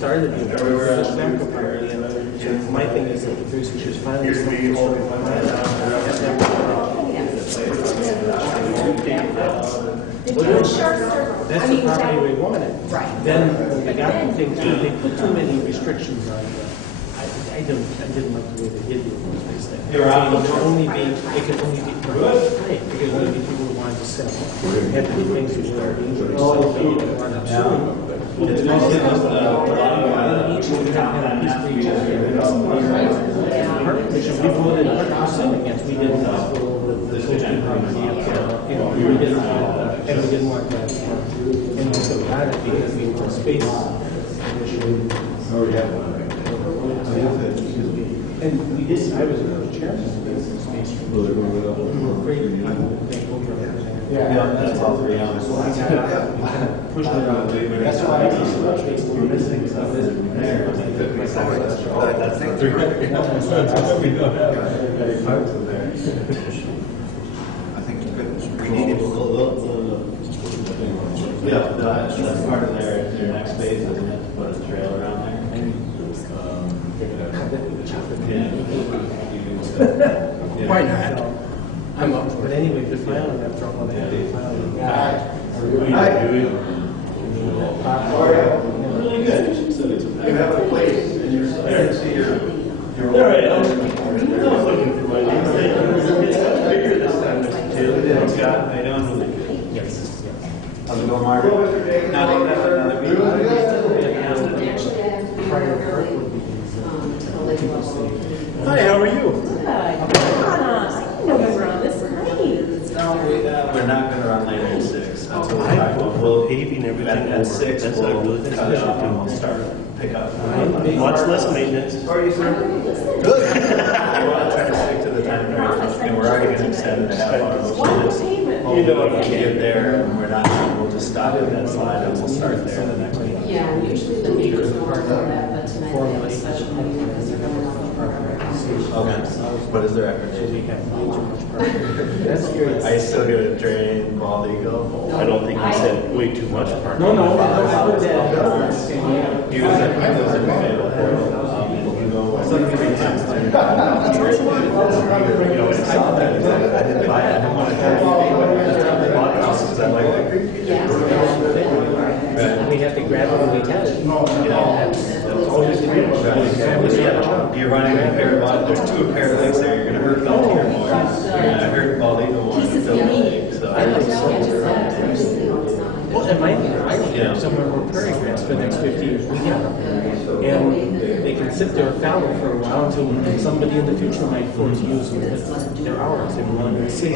started the tobacco party, and my thing is that the producers finally started holding my mind out. That's the property we wanted. Right. Then I got the thing too. They put too many restrictions on the. I didn't like the way they did it. It could only be good. It could only be people who wanted to sell. It had to be things which were dangerous. So they didn't want to sell. Each one had a piece for each other. We voted 100% against. We didn't the social property. We didn't want that. And we still got it because we were space issue. Oh yeah. And we did. I was a chairman of the space. We were great people. Yeah, that's all three hours. So I got out. We kind of pushed it out. That's why I was basically missing stuff. That's like 3 minutes. We don't have very parts in there. I think it's good. We need a little. Yeah, that's part of their next phase, isn't it? To put a trail around there. Why not? I'm up for it. Anyway, the filing, after all that, the filing. Really good. You have a place in your see your all right. I was looking for my name. It's bigger this time, Mr. Taylor. Scott, how you doing? Yes. How's it going, Margaret? Now they have another meeting. Hi, how are you? We're not going to run later at 6. That's what we're talking about. We'll paving everything at 6. That's We'll not good. cut it off and we'll start pick up. Much less maintenance. How are you, sir? Good. We want to try to stick to the time frame, and we're already going to extend it a half hour. You know, if we get there and we're not, we'll just stop at that slide and we'll start there the next meeting. Yeah, usually the meetings don't work on that, but tonight we have a special meeting because they're going to have a Okay. What is their recommendation? That's good. I still get a drain, bald eagle. I don't think he said way too much parking. No, I put that. He was in favor. Some 3 times. You know, it's something I didn't buy it. I didn't want to have anything, but I bought it because I like it. We have to grab it when we can. That's always the case. You're running a pair of, there's 2 pair of legs there. You're going to hurt Valtier more. You're going to hurt bald eagle more. So I like well, it might be right somewhere where prairie grass for the next 50 years. We got them. And they can sit there fallow for a while until somebody in the future might force use them. They're ours. They belong to the city.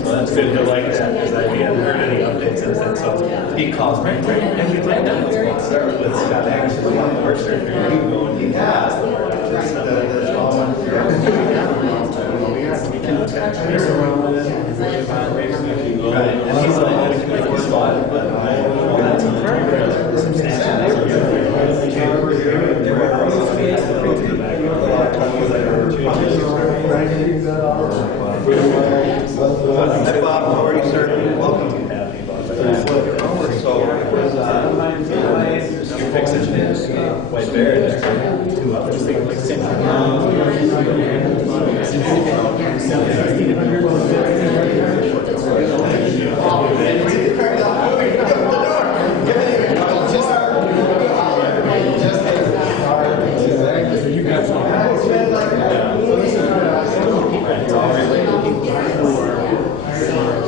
Well, that's good to like that because we haven't heard any updates since then. So he calls me and we find out what's start with Scott actually on the work surgery. He go and he has the work and stuff like that. Right, and he's like, I can make a spot, but that's Hi Bob, how are you, sir? Welcome. So, you're fixing White Bear there. 2 others.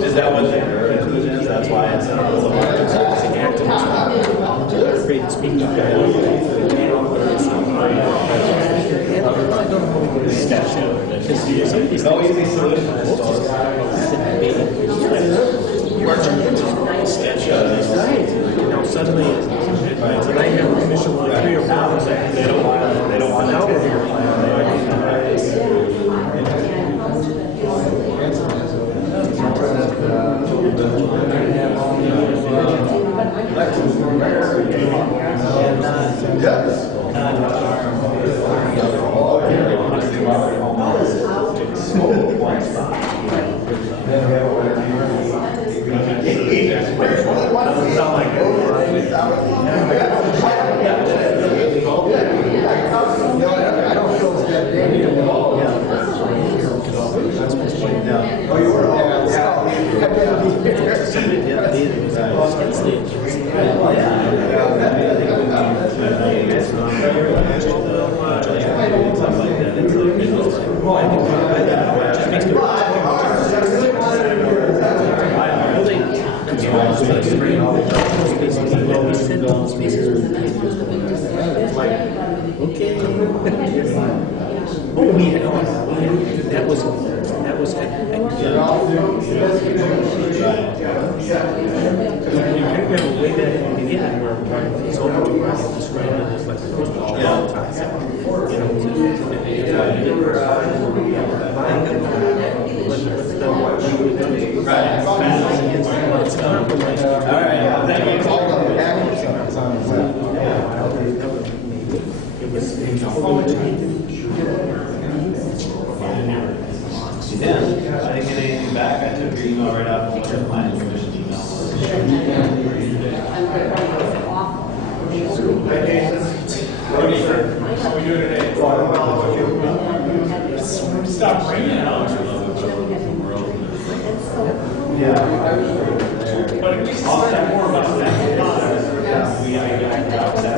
Is that what the conclusion is? That's why it's not a little more conservative activist. Great speaking. No easy solution. Now suddenly, when I have a commission like 3 or 4 hours, they don't want to over here. Yes. honestly, it's that was way back in the beginning where it's all about this right in this like Yeah, I didn't get anything back. I took your email right out from the planning commission email. How are we doing today? Stop raining out. Yeah. But at least I'll say more about that. We gotta get out that.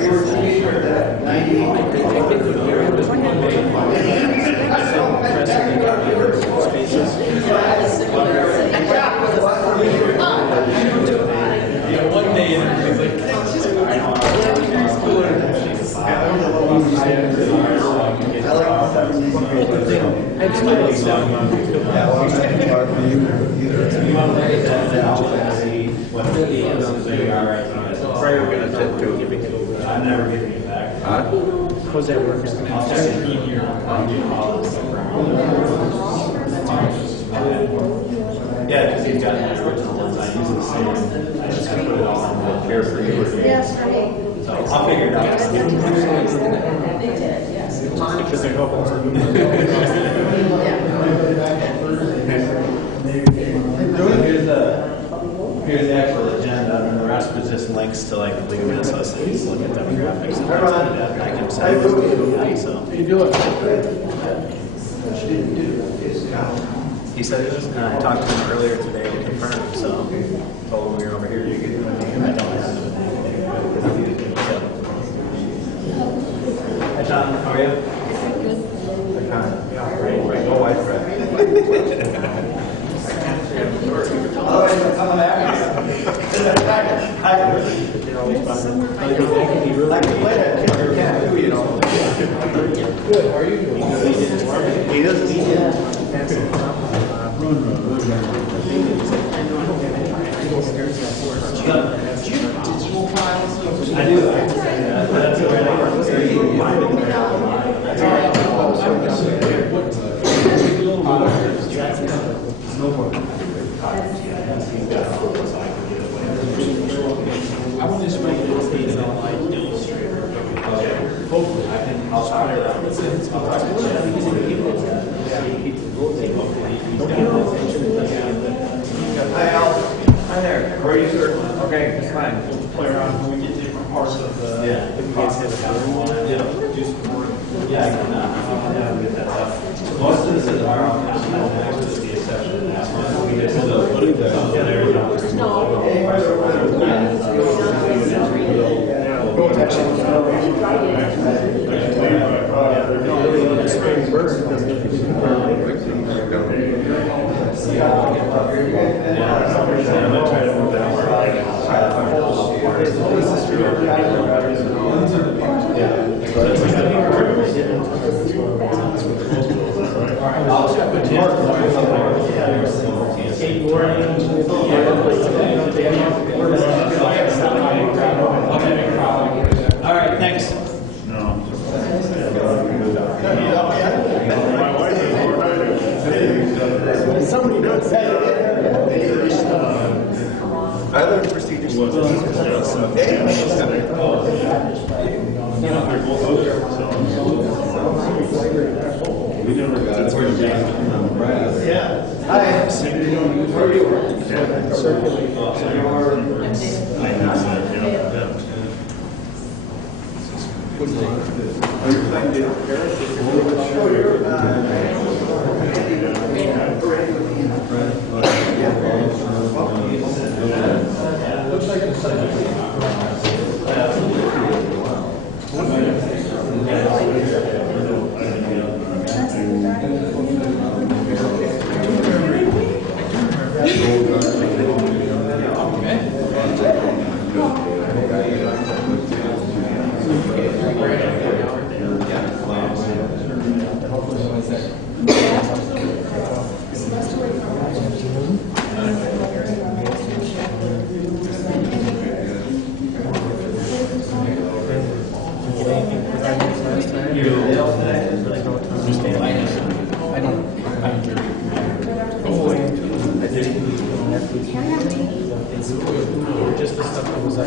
One day and he's like, I'm never getting it back. how's that work? Yeah, because he's got the original ones. I use the same. I just put it all on the here for you. Yes, for me. So I'll figure it out. They did, yes. Because they're helping. Here's the actual agenda, and the rest was just links to like the League of Minnesota cities, look at demographics and things like that. I can send this to you, so. How you doing? He said he was, and I talked to him earlier today to confirm, so told him we were over here. You could, I don't have it. Hi John, how are you? Great. No wife, right? Good, how are you doing? He doesn't need it. I do. That's all right. I want to just make these on like Illustrator. Hopefully, I'll try it out. Hi, Al. Hi there. How are you, sir? Okay, it's fine. We'll play around when we get different parts of the. Yeah. If you guys have a one. Yeah. Do some more. Yeah, I can get that up. Most of this is our actually the exception of that one. We did some of the yeah, there you go. I'll check with Mark. All right, thanks. Somebody knows that. I learned procedures. We never got it. Yeah. Hi. How are you? Looks like it's Just the stuff that was up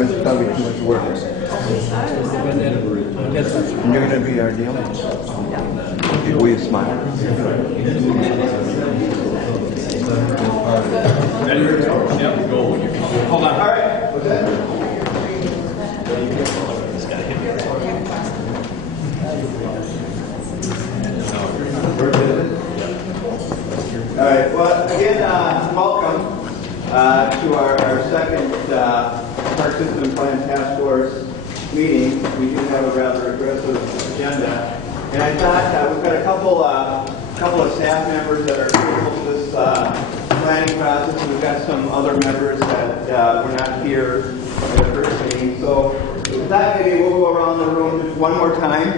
It's probably too much work. And you're going to be our deal? Will you smile? Hold on. All right. What's that? All right. Well, again, welcome to our second Park System Plan Task Force meeting. We do have a rather aggressive agenda, and I thought we've got a couple of staff members that are critical to this planning process, and we've got some other members that were not here at the first meeting. So with that, maybe we'll go around the room just one more time.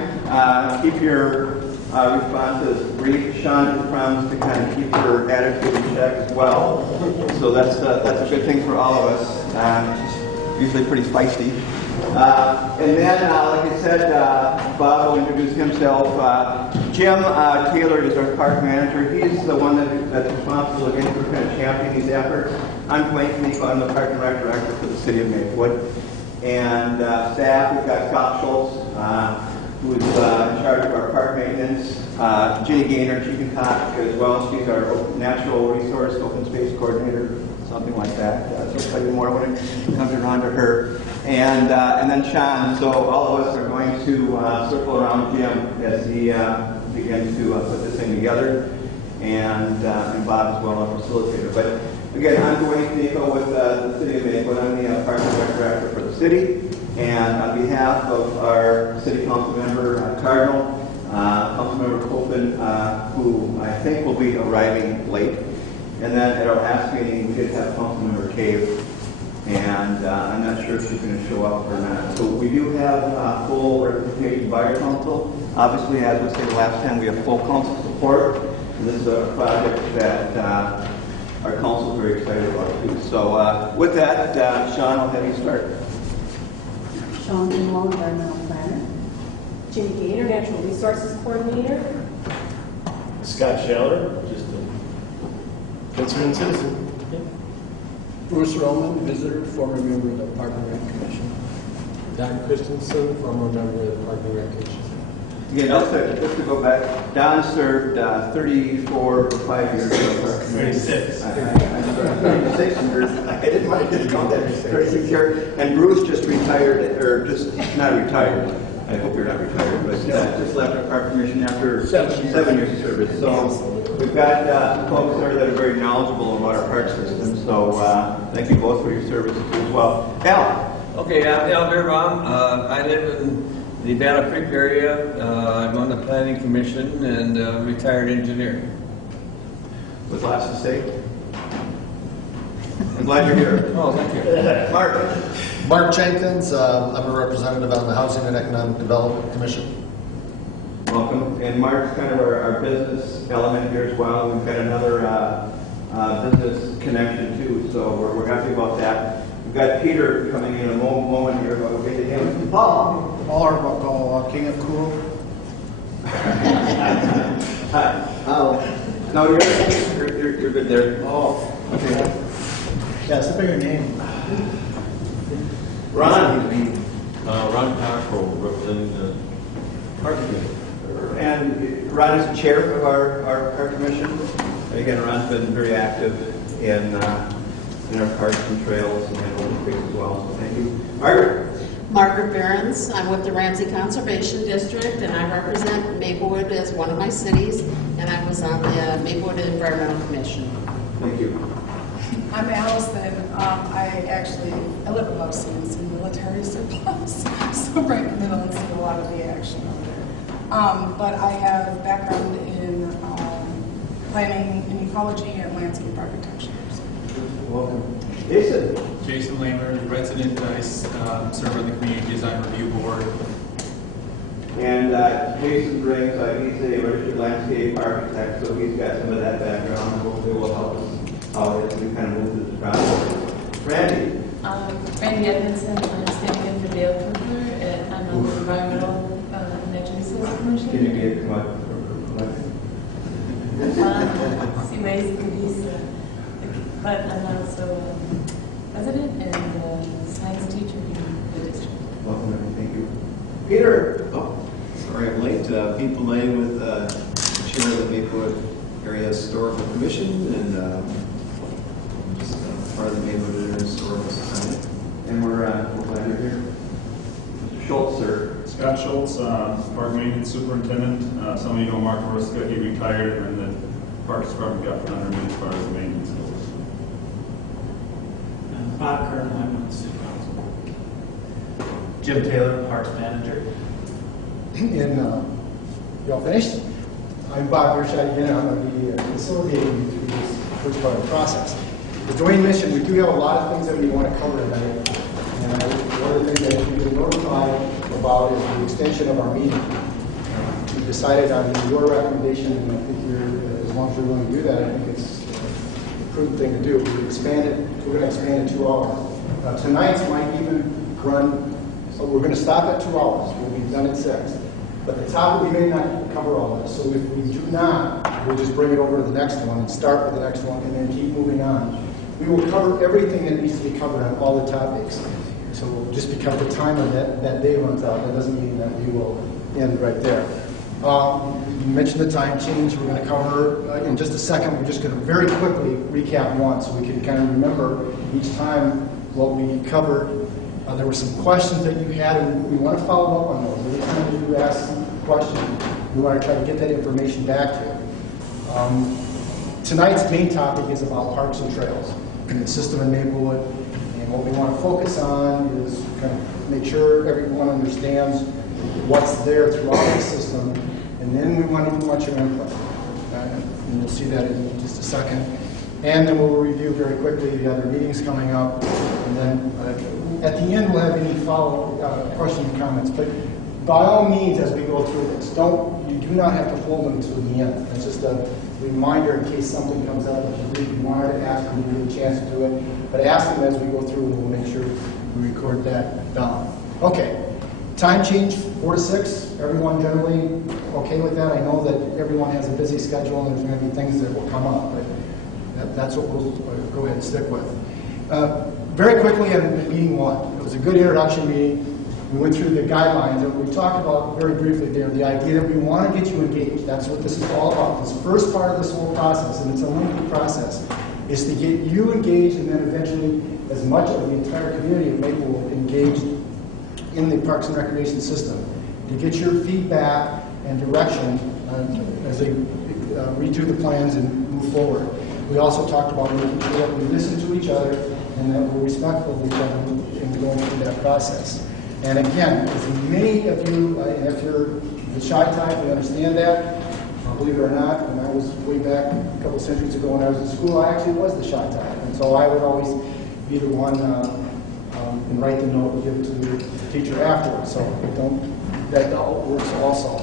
Keep your responses brief. Sean has promised to kind of keep your attitude in check as well. So that's a good thing for all of us. Usually pretty feisty. And then, like I said, Bob will introduce himself. Jim Taylor is our park manager. He's the one that's responsible again for kind of championing these efforts. I'm Dwayne Knief. I'm the park and rec director for the city of Maplewood. And staff, we've got Scott Schultz, who is in charge of our park maintenance. Ginny Gaynor, she can talk as well. She's our natural resource open space coordinator, something like that. So I'll tell you more when it comes around to her. And then Sean. So all of us are going to circle around Jim as he begins to put this thing together, and Bob as well, our facilitator. But again, I'm Dwayne Knief with the City of Maplewood. I'm the Park and Rec Director for the city. And on behalf of our City Council member, Cardinal, Councilmember Copeland, who I think will be arriving late. And then at our last meeting, we did have Councilmember Cave, and I'm not sure if she's going to show up or not. So we do have full representation by our council. Obviously, as we said last time, we have full council support. And this is a project that our council is very excited about too. So with that, Sean, I'll have you start. Sean Greenwald, environmental planner. Ginny Gaynor, natural resources coordinator. Scott Scheller, just a concerned citizen. Bruce Roman, visitor, former member of the Park and Rec Commission. Don Christensen, former member of the Park and Rec Commission. Again, just to go back, Don served 34 or 5 years. 36. I 36 years. I didn't want to count that. 36 years. And Bruce just retired, or just not retired. I hope you're not retired, but just left our park commission after 7 years of service. So we've got folks there that are very knowledgeable about our park system. So thank you both for your service as well. Al. Okay, I'm Al Beerbaum. I live in the Battle Creek area. I'm on the planning commission and retired engineer. What's last to say? I'm glad you're here. Oh, thank you. Mark. Mark Jenkins, I'm a representative on the Housing and Economic Development Commission. Welcome. And Mark's kind of our business element here as well. We've got another business connection too, so we're happy about that. We've got Peter coming in a moment here, but we'll get to him. Paul. Paul Arbuckle, King of Cool. Hi. No, you're good there. Oh, okay. Yeah, it's a bigger name. Ron. Ron Cockrell, representing the Park Commission. And Ron is the chair of our park commission. Again, Ron's been very active in our parks and trails and open space as well. So thank you. Margaret. Margaret Behrens. I'm with the Ramsey Conservation District, and I represent Maplewood as one of my cities, and I was on the Maplewood Environmental Commission. Thank you. I'm Allison. I live above students in military surplus, so right in the middle and see a lot of the action over there. But I have background in planning and ecology and landscape architecture. Welcome. Jason. Jason Lamer, resident. I serve on the Community Design Review Board. And Jason brings, he's a registered landscape architect, so he's got some of that background. Hopefully will help us out as we kind of move through the process. Randy. Randy Edmondson. I'm standing in for Dale Cooper, and I'm on the Environmental Natural Resources Commission. Can you get come up? See ways to be, but I'm also president and science teacher in the district. Welcome, thank you. Peter. Oh, sorry I'm late. Pete Belay with the chair of the Maplewood Area Historical Commission and just part of the Maplewood Historical Society. And we're glad you're here. Mr. Schultz, sir. Scott Schultz, Park Maintenance Superintendent. Some of you know Mark Morska, he retired, and then the Parks Department got put under me as far as the maintenance goes. Bob Kern, I'm on the city council. Jim Taylor, Parks Manager. Y'all finished? I'm Bob Gershad again. I'm going to be facilitating you through this first part of the process. The joint mission, we do have a lot of things that we want to cover tonight. And one of the things that we've been notified about is the extension of our meeting. We decided on your recommendation, and I think as long as you're willing to do that, I think it's a prudent thing to do. We're going to expand it 2 hours. Tonight's might even run, so we're going to stop at 2 hours. We'll be done at 6. But the topic, we may not cover all this. So if we do not, we'll just bring it over to the next one and start with the next one and then keep moving on. We will cover everything that needs to be covered on all the topics. So just because the timer that day runs out, that doesn't mean that we will end right there. You mentioned the time change. We're going to cover in just a second. We're just going to very quickly recap one so we can kind of remember each time what we covered. There were some questions that you had, and we want to follow up on those. Every time you ask some question, we want to try to get that information back to you. Tonight's main topic is about parks and trails and the system in Maplewood. And what we want to focus on is kind of make sure everyone understands what's there throughout the system. And then we want your input. And you'll see that in just a second. And then we'll review very quickly the other meetings coming up. And then at the end, we'll have any follow-up questions and comments. But by all means, as we go through this, you do not have to hold them until the end. It's just a reminder in case something comes up that you wanted to ask them, you get a chance to do it. But ask them as we go through, and we'll make sure we record that down. Okay. Time change, 4 to 6. Everyone generally okay with that? I know that everyone has a busy schedule, and there's going to be things that will come up. But that's what we'll go ahead and stick with. Very quickly on meeting 1. It was a good introduction meeting. We went through the guidelines, and we talked about very briefly there the idea that we want to get you engaged. That's what this is all about. This first part of this whole process, and it's a lengthy process, is to get you engaged and then eventually as much of the entire community of Maplewood engaged in the Parks and Recreation system, to get your feedback and direction as they read through the plans and move forward. We also talked about making sure that we listen to each other and that we're respectful of each other in going through that process. And again, as many of you, and if you're the shy type, we understand that. Believe it or not, when I was way back a couple centuries ago when I was in school, I actually was the shy type. And so I would always be the one and write the note and give it to the teacher afterwards. So that works also.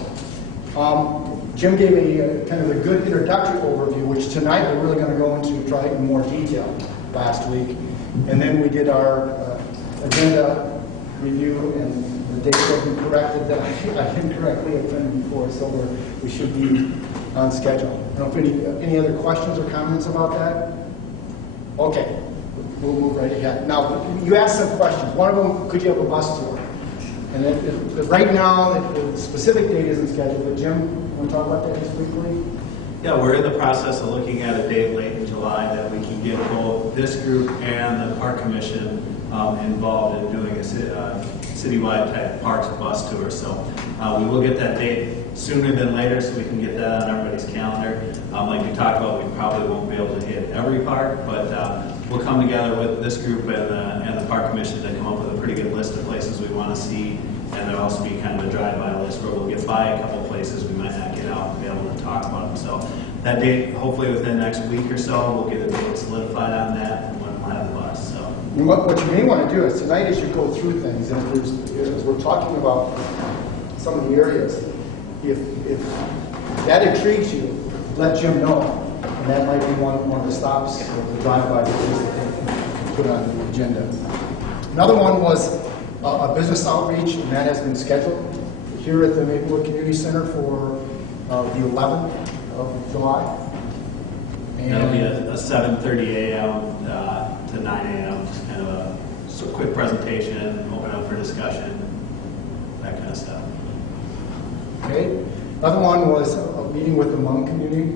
Jim gave a kind of a good introductory overview, which tonight we're really going to go into probably in more detail last week. And then we did our agenda review, and the dates have been corrected that I incorrectly have done before, so we should be on schedule. I don't know if any other questions or comments about that? Okay, we'll move right ahead. Now, you asked some questions. One of them, could you have a bus tour? And right now, the specific date isn't scheduled, but Jim, want to talk about that just briefly? Yeah, we're in the process of looking at a date late in July that we can get both this group and the Park Commission involved in doing a citywide type parks bus tour. So we will get that date sooner than later so we can get that on everybody's calendar. Like we talked about, we probably won't be able to hit every park, but we'll come together with this group and the park commission to come up with a pretty good list of places we want to see, and there'll also be kind of a drive-by list where we'll get by a couple places we might not get out and be able to talk about them. So that date, hopefully within the next week or so, we'll get a date solidified on that and when we'll have the bus. So. And what you may want to do is tonight, as you go through things, and as we're talking about some of the areas, if that intrigues you, let Jim know, and that might be one of the stops or the drive-by that can put on the agenda. Another one was a business outreach, and that has been scheduled here at the Maplewood Community Center for the 11th of July. And that'll be a 7:30 a.m. to 9 a.m. Just kind of a quick presentation, open up for discussion, that kind of stuff. Okay. Another one was a meeting with the Hmong community,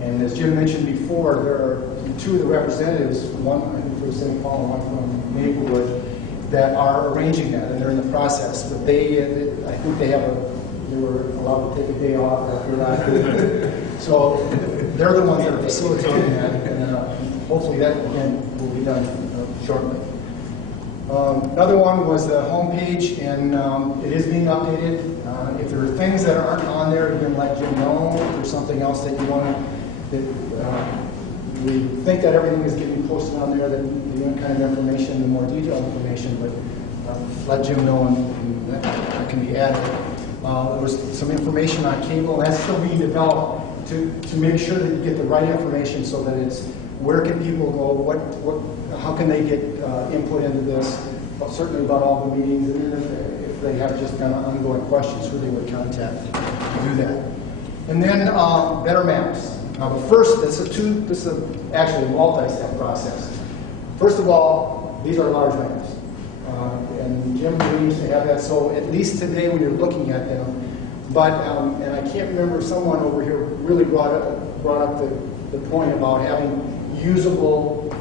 and as Jim mentioned before, there are two of the representatives, one I think from St. Paul and one from Maplewood, that are arranging that, and they're in the process. But I think they were allowed to take a day off after that. So they're the ones that are facilitating that, and hopefully that again will be done shortly. Another one was the homepage, and it is being updated. If there are things that aren't on there, you can let Jim know. If there's something else that you want to, we think that everything is getting posted on there, that the kind of information, the more detailed information, but let Jim know and that can be added. There was some information on cable, and that's still being developed to make sure that you get the right information so that it's where can people go, how can they get input into this, certainly about all the meetings, and if they have just kind of ongoing questions, who they would contact to do that. And then better maps. Now the first, this is actually a multi-step process. First of all, these are large maps. And Jim needs to have that, so at least today when you're looking at them, but, and I can't remember, someone over here really brought up the point about having usable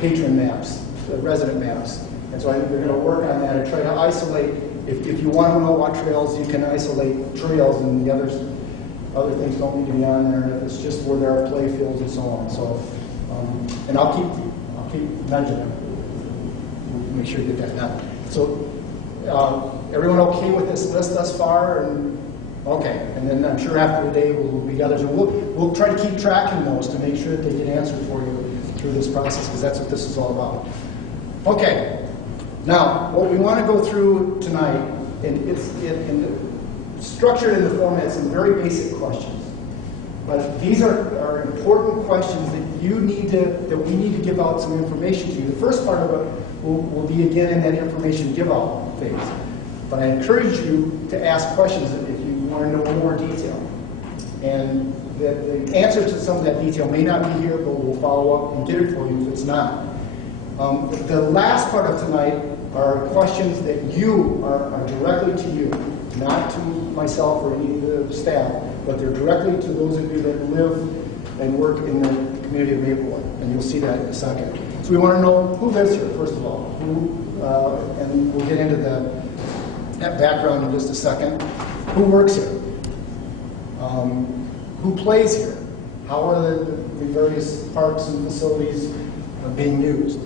patron maps, resident maps. And so I think they're going to work on that and try to isolate, if you want to know what trails, you can isolate trails and the other things don't need to be on there. And if it's just where there are play fields and so on. So, and I'll keep nudging them. We'll make sure you get that done. So, everyone okay with this list thus far? And okay, and then I'm sure after the day we'll be others, and we'll try to keep tracking those to make sure that they get answered for you through this process, because that's what this is all about. Okay, now what we want to go through tonight, and it's structured in the format, some very basic questions, but these are important questions that we need to give out some information to you. The first part of it will be again in that information give out phase. But I encourage you to ask questions if you want to know more detail. And the answer to some of that detail may not be here, but we'll follow up and get it for you if it's not. The last part of tonight are questions that you are directly to you, not to myself or any of the staff, but they're directly to those of you that live and work in the community of Maplewood. And you'll see that in a second. So we want to know who lives here, first of all, and we'll get into that background in just a second. Who works here? Who plays here? How are the various parks and facilities being used?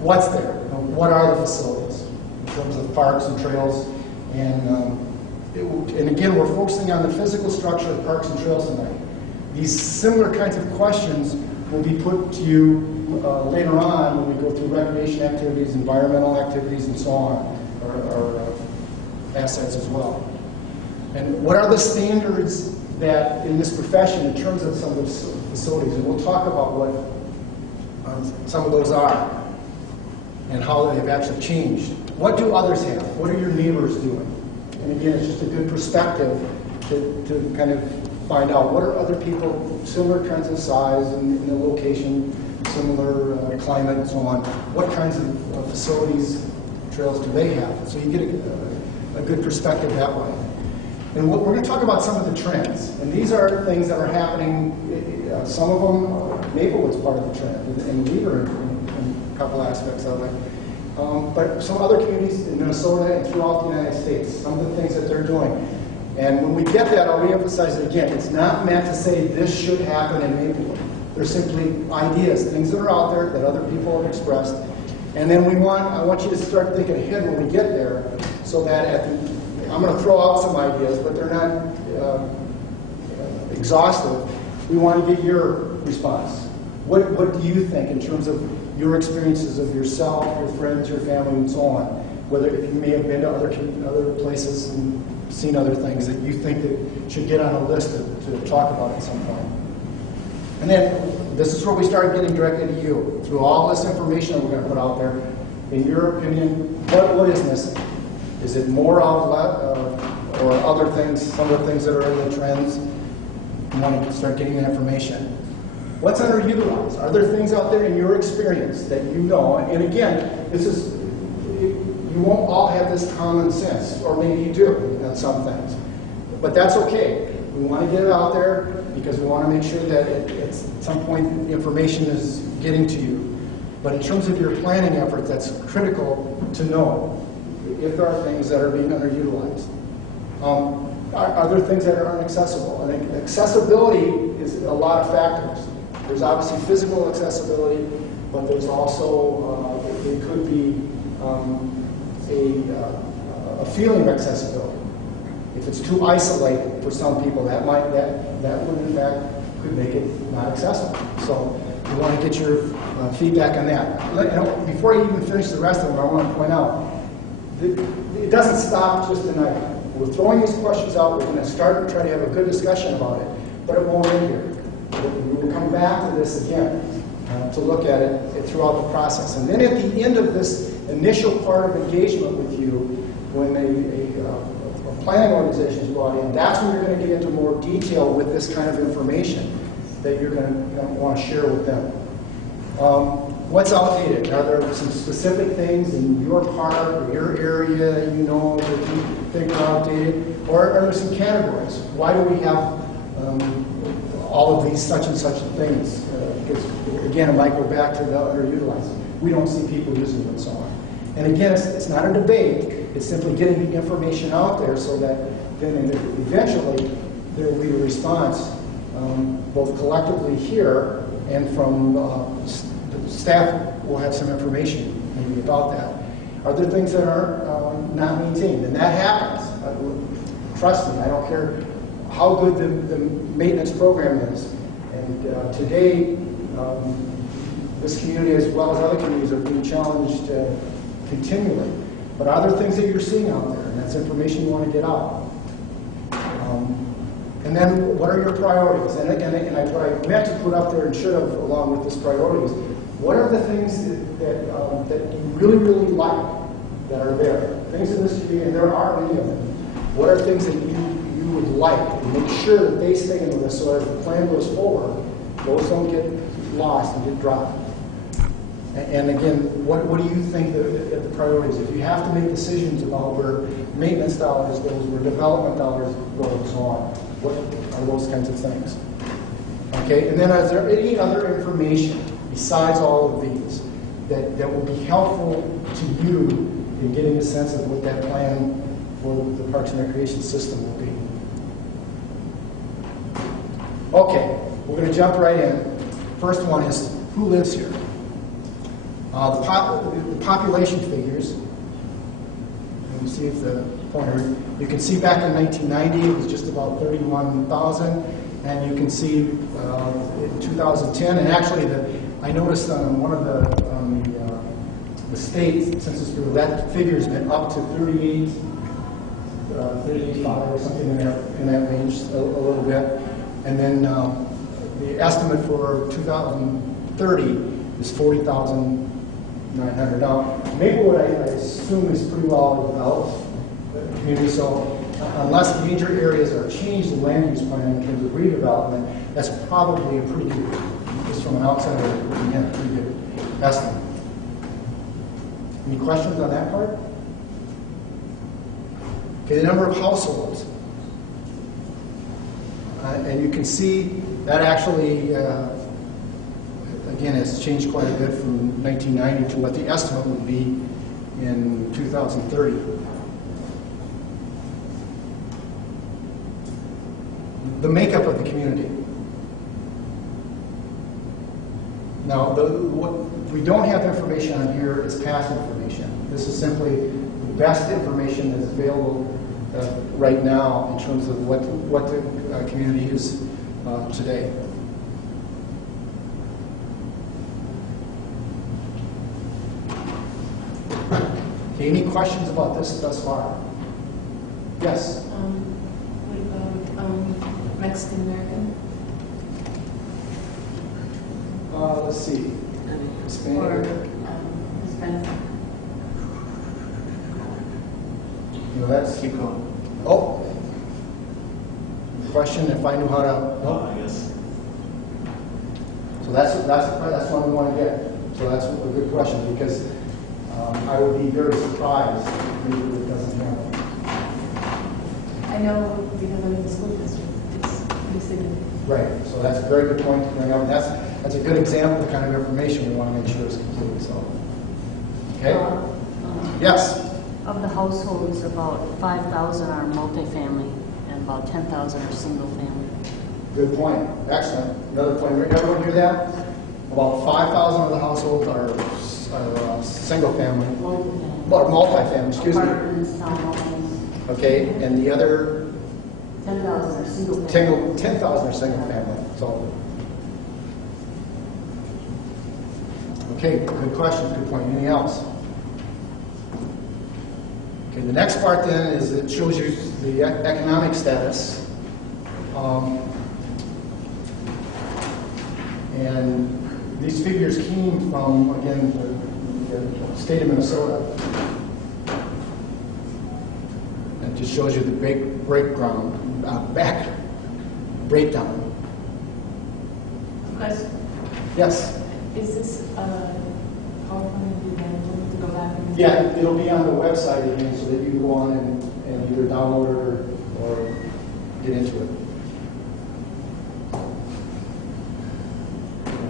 What's there? What are the facilities in terms of parks and trails? And again, we're focusing on the physical structure of parks and trails tonight. These similar kinds of questions will be put to you later on when we go through recreation activities, environmental activities, and so on, or assets as well. And what are the standards that in this profession in terms of some of those facilities? And we'll talk about what some of those are and how they've actually changed. What do others have? What are your neighbors doing? And again, it's just a good perspective to kind of find out what are other people, similar kinds of size and the location, similar climate and so on. What kinds of facilities, trails do they have? So you get a good perspective that way. And we're going to talk about some of the trends. And these are things that are happening, some of them, Maplewood's part of the trend, and leader in a couple aspects of it. but some other communities in Minnesota and throughout the United States, some of the things that they're doing. And when we get that, I'll reemphasize it again. It's not meant to say this should happen in Maplewood. They're simply ideas, things that are out there that other people have expressed. And then I want you to start thinking ahead when we get there, so that I'm going to throw out some ideas, but they're not exhaustive. We want to get your response. What do you think in terms of your experiences of yourself, your friends, your family, and so on? Whether if you may have been to other places and seen other things that you think that should get on a list to talk about at some point. And then this is where we start getting directly to you. Through all this information that we're going to put out there, in your opinion, what is missing? Is it more outlet or other things, some of the things that are in the trends? You want to start getting the information. What's underutilized? Are there things out there in your experience that you know? And again, you won't all have this common sense, or maybe you do on some things. But that's okay. We want to get it out there because we want to make sure that at some point the information is getting to you. But in terms of your planning efforts, that's critical to know if there are things that are being underutilized. Are there things that are inaccessible? And accessibility is a lot of factors. There's obviously physical accessibility, but there's also, it could be a feeling of accessibility. If it's too isolated for some people, that would in fact could make it not accessible. So we want to get your feedback on that. Before I even finish the rest of them, I want to point out that it doesn't stop just tonight. We're throwing these questions out. We're going to start and try to have a good discussion about it, but it won't end here. We will come back to this again to look at it throughout the process. And then at the end of this initial part of engagement with you, when a planning organization is brought in, that's when you're going to get into more detail with this kind of information that you're going to want to share with them. What's outdated? Are there some specific things in your part or your area that you know that you think are outdated? Or are there some categories? Why do we have all of these such and such things? Because again, it might go back to the underutilized. We don't see people using them and so on. And again, it's not a debate. It's simply getting the information out there so that then eventually there will be a response, both collectively here and from staff will have some information maybe about that. Are there things that are not maintained? And that happens. Trust me, I don't care how good the maintenance program is. And today, this community as well as other communities are being challenged continually. But are there things that you're seeing out there? And that's information you want to get out. And then what are your priorities? And what I meant to put up there and should have along with this priorities, what are the things that you really, really like that are there? Things in this community, and there are many of them. What are things that you would like and make sure that they stay in the list so as the plan goes forward, those don't get lost and get dropped? And again, what do you think the priorities? If you have to make decisions about where maintenance dollars goes, where development dollars go, and so on, what are those kinds of things? Okay, and then is there any other information besides all of these that will be helpful to you in getting a sense of what that plan for the Parks and Recreation system will be? Okay, we're going to jump right in. First one is, who lives here? The population figures, let me see if the pointer, you can see back in 1990 it was just about 31,000, and you can see in 2010, and actually I noticed on one of the state census bureau, that figure's been up to 38, 35 or something in that range, a little bit. And then the estimate for 2030 is 40,900. Now, Maplewood, I assume, is pretty well developed community, so unless major areas are changed in land use plan in terms of redevelopment, that's probably a pretty good, just from an outsider, again, a pretty good estimate. Any questions on that part? Okay, the number of households. And you can see that actually, again, has changed quite a bit from 1990 to what the estimate would be in 2030. The makeup of the community. Now, what we don't have information on here is past information. This is simply the best information that's available right now in terms of what the community is today. Okay, any questions about this thus far? Yes? Mexican American? Let's see. Hispanic. Or Hispanic? You know, that's, keep going. Oh. Question, if I knew how to, no? I guess. So that's one we want to get. So that's a good question, because I would be very surprised if it doesn't happen. I know because I'm in the school district. It's pretty significant. Right, so that's a very good point to bring up. That's a good example of the kind of information we want to make sure is complete, so. Okay? Yes? Of the households, about 5,000 are multifamily and about 10,000 are single family. Good point. Excellent. Another point. Everyone hear that? About 5,000 of the households are single family. Multifamily, excuse me. Apartments, townhomes. Okay, and the other 10,000 are single family. 10,000 are single family. So, okay, good question, good point. Anything else? Okay, the next part then is it shows you the economic status. And these figures came from, again, the state of Minnesota. It just shows you the breakdown. Question. Yes? Is this PowerPoint available to go back and... Yeah, it'll be on the website again so that you can go on and either download it or get into it.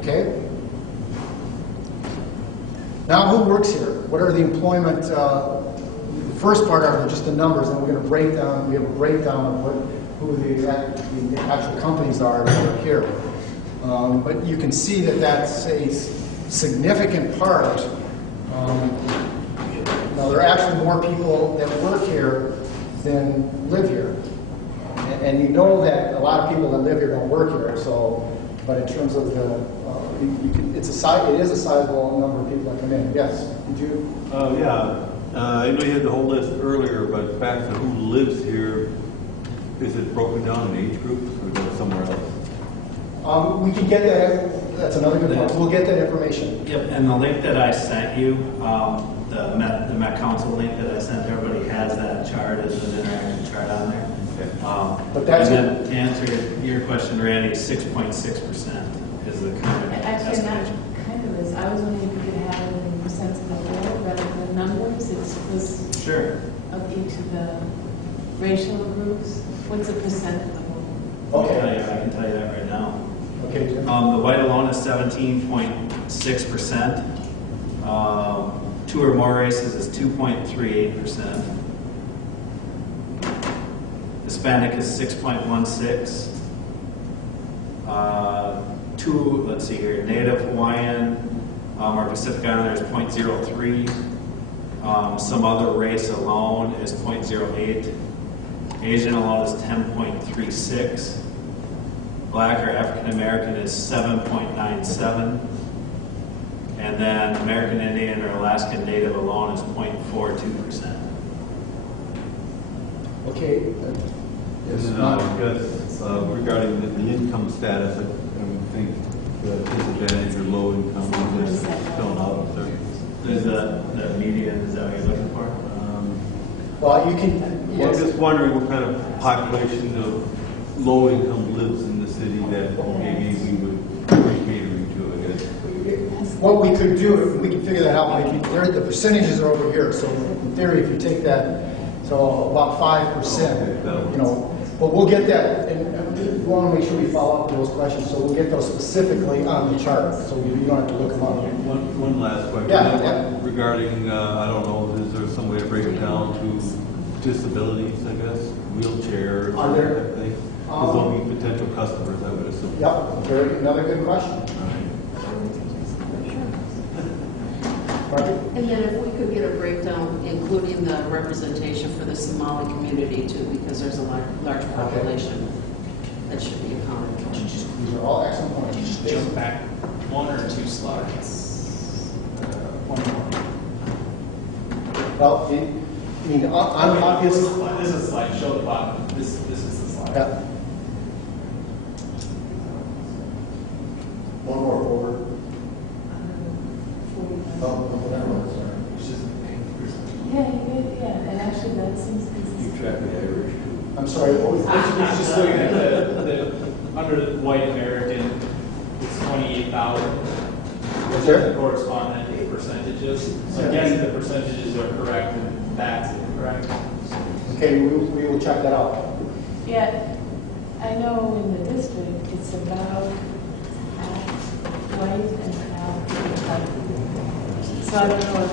Okay? Now, who works here? What are the employment? The first part are just the numbers, and we're going to break down. We have a breakdown of who the actual companies are that are here. But you can see that that's a significant part. Now, there are actually more people that work here than live here. And you know that a lot of people that live here don't work here. So, but in terms of the, it is a sizable number of people that come in. Yes, did you? Yeah, I know you had the whole list earlier, but back to who lives here, is it broken down in age groups or is it somewhere else? We can get that. That's another good point. We'll get that information. Yep, and the link that I sent you, the Met Council link that I sent everybody has that chart as an interactive chart on there. But that's and then to answer your question, Randy, 6.6% is the current Actually, that estimation. kind of is. I was wondering if we could have it in percents of the whole rather than numbers. It was Sure. of each of the racial groups. What's a percent of the whole? Okay. I can tell you that right now. Okay, Jim. The white alone is 17.6%. 2 or more races is 2.38%. Hispanic is 6.16. Let's see here, Native Hawaiian or Pacific Islander is 0.03. Some other race alone is 0.08. Asian alone is 10.36. Black or African American is 7.97. And then American Indian or Alaskan Native alone is 0.42%. Okay. Yes, because regarding the income status, I think the disadvantage or low income is still out there. Is the median, is that what you're looking for? Well, you can. Well, I'm just wondering what kind of population of low income lives in the city that maybe we would be catering to, I guess. What we could do, we can figure that out. The percentages are over here. So in theory, if you take that, so about 5%, you know, But we'll get that, and we want to make sure we follow up with those questions, so we'll get those specifically on the chart, so you don't have to look them up. One last question. Yeah. Regarding, I don't know, is there some way to break it down to disabilities, I guess, wheelchair, Are there? that thing? Because there'll be potential customers, I would assume. Yep, another good question. And then if we could get a breakdown, including the representation for the Somali community too, because there's a large population that should be accounted for. These are all excellent points. Just jump back one or two slides. One more. Well, I mean, on This is a slide. Show the bottom. This is the slide. Yeah. One more forward. Yeah, and actually that seems Keep track of the Irish too. I'm sorry, what was It's just looking at the under the white American, it's 28,000. Is there? Correspondent percentages. So I'm guessing the percentages are correct and that's incorrect. Okay, we will check that out. Yeah, I know in the district, it's about half white and half black. So I don't know if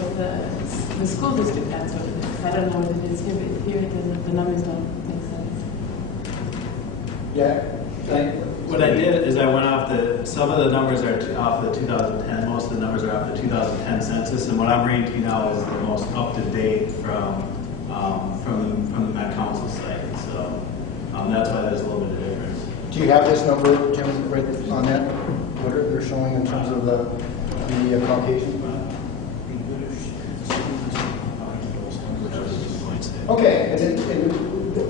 the school district, that's what it is. I don't know what it is here, but here the numbers don't make sense. Yeah. What I did is I went off some of the numbers are off the 2010, most of the numbers are off the 2010 census, and what I'm reading to you now is the most up-to-date from the Met Council site. So that's why there's a little bit of difference. Do you have this number, Jim, right on that? What they're showing in terms of the Caucasian? Okay, and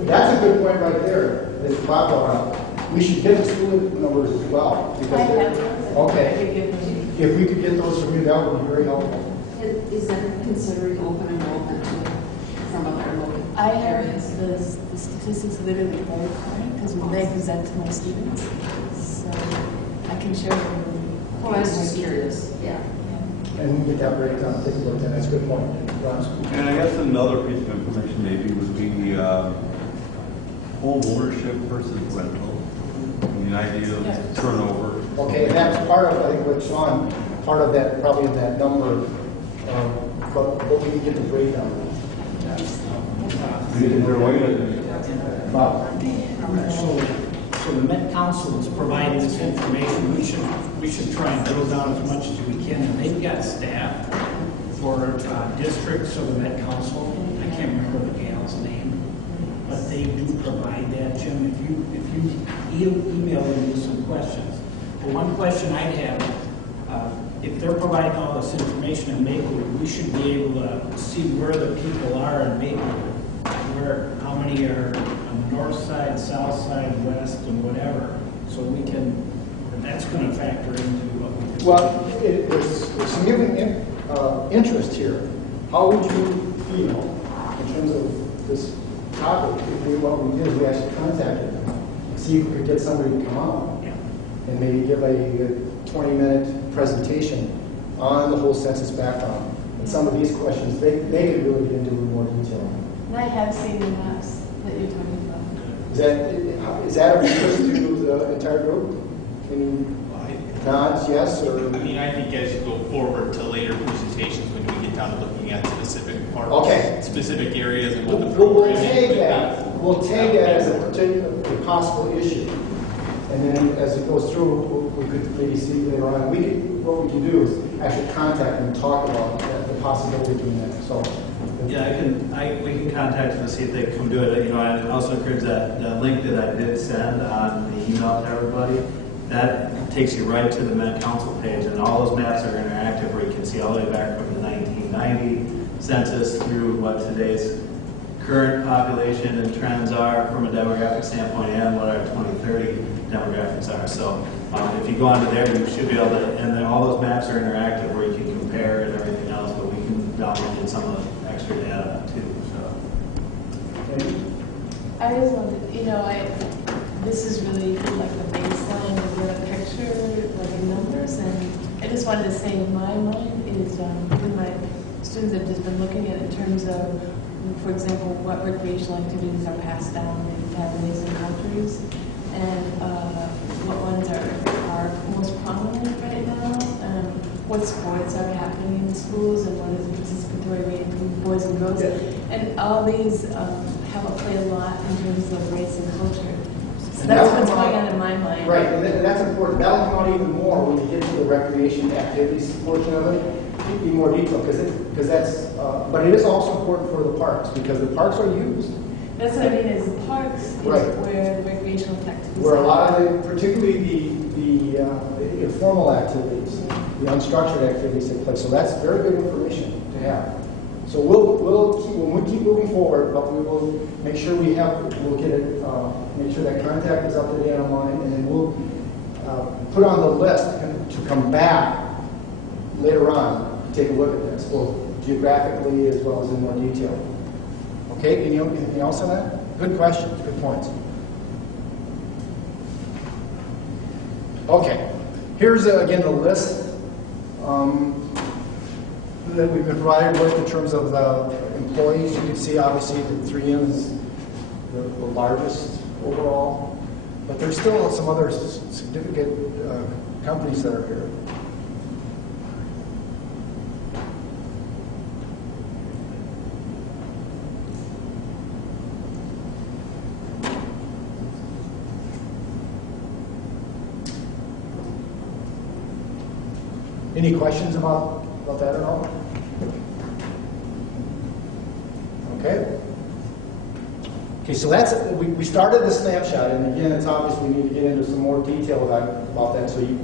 that's a good point right there, that Bob brought up. We should get the student numbers as well. Because okay, if we could get those from you, that would be very helpful. Is that considering open enrollment from other local I have areas? the statistics literally very current because they present to my students, so I can share them with you. Oh, I was just curious. Yeah. And we get that breakdown, take a look at that. That's a good point. And I guess another piece of information maybe would be home ownership versus rental. And the idea of turnover. Okay, and that's part of, I think, what Sean, part of that, probably in that number, but we can get the breakdown. So the Met Council is providing this information. We should try and drill down as much as we can. And they've got staff for districts of the Met Council. I can't remember the gal's name, but they do provide that, Jim. If you email them some questions. But one question I'd have, if they're providing all this information in Maplewood, we should be able to see where the people are in Maplewood, how many are on the north side, south side, west, and whatever. So we can, that's going to factor into what we do. Well, there's significant interest here. How would you feel in terms of this topic if what we did is we actually contacted them, see if we could get somebody to come out and maybe give a 20-minute presentation on the whole census background. And some of these questions, they could really get into in more detail. And I have seen the maps that you're talking about. Is that of interest to the entire group? Any nods, yes, or? I mean, I think as you go forward to later presentations, when we get down to looking at specific parts, specific areas, and what the We'll tag that. We'll tag that as a possible issue. And then as it goes through, we could maybe see later on. What we can do is actually contact them and talk about the possibility of doing that. So. Yeah, we can contact them and see if they can come do it. You know, I also encourage that link that I did send on the email to everybody. That takes you right to the Met Council page, and all those maps are interactive where you can see all the way back from the 1990 census through what today's current population and trends are from a demographic standpoint and what our 2030 demographics are. So if you go onto there, you should be able to, and then all those maps are interactive where you can compare and everything else, but we can download in some of the extra data too. So. I just wanted, this is really like the baseline to get a picture, like in numbers, and I just wanted to say in my mind is when my students have just been looking at it in terms of for example, what recreational activities are passed down in families and countries, and what ones are most prominent right now, what sports are happening in schools, and what is the participatory rate between boys and girls. And all these have a play a lot in terms of race and culture. So that's what's going on in my mind. Right, and that's important. That'll come out even more when you get to the recreation activities portion of it, in more detail, because that's, but it is also important for the parks, because the parks are used. That's what I mean, is the parks is Right. where the recreational activities Where a are. lot of the, particularly the informal activities, the unstructured activities take place. So that's very good information to have. So we'll keep, when we keep moving forward, but we will make sure we have, we'll get it, make sure that contact is up to date online, and then we'll put on the list to come back later on to take a look at this, both geographically as well as in more detail. Okay, anything else on that? Good questions, good points. Okay, here's again the list that we've been provided with in terms of the employees. You can see obviously the 3M is the largest overall, but there's still some other significant companies that are here. Any questions about that at all? Okay. Okay, so that's, we started the snapshot, and again, it's obvious we need to get into some more detail about that so you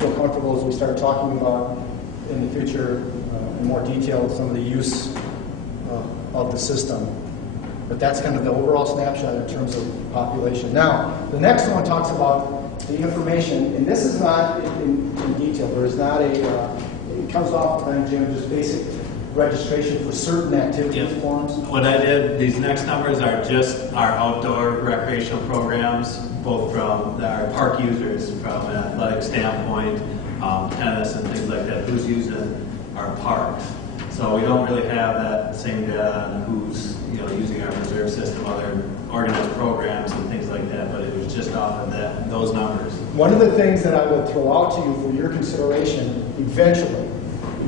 feel comfortable as we start talking about in the future in more detail some of the use of the system. But that's kind of the overall snapshot in terms of population. Now, the next one talks about the information, and this is not in detail. There is not a, it comes off the time, Jim, just basic registration for certain activity forms. What I did, these next numbers are just our outdoor recreational programs, both from our park users, from an athletic standpoint, tennis and things like that, who's using our parks. So we don't really have that same data on who's using our reserve system, other organized programs and things like that, but it was just off of those numbers. One of the things that I would throw out to you for your consideration eventually,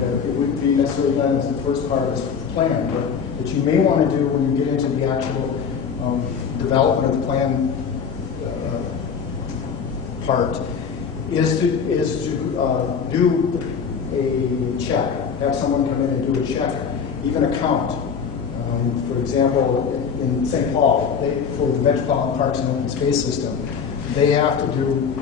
it wouldn't be necessarily done as the first part of this plan, but what you may want to do when you get into the actual development of the plan part is to do a check, have someone come in and do a check, even a count. For example, in St. Paul, for the Metropolitan Parks and Open Space System, they have to do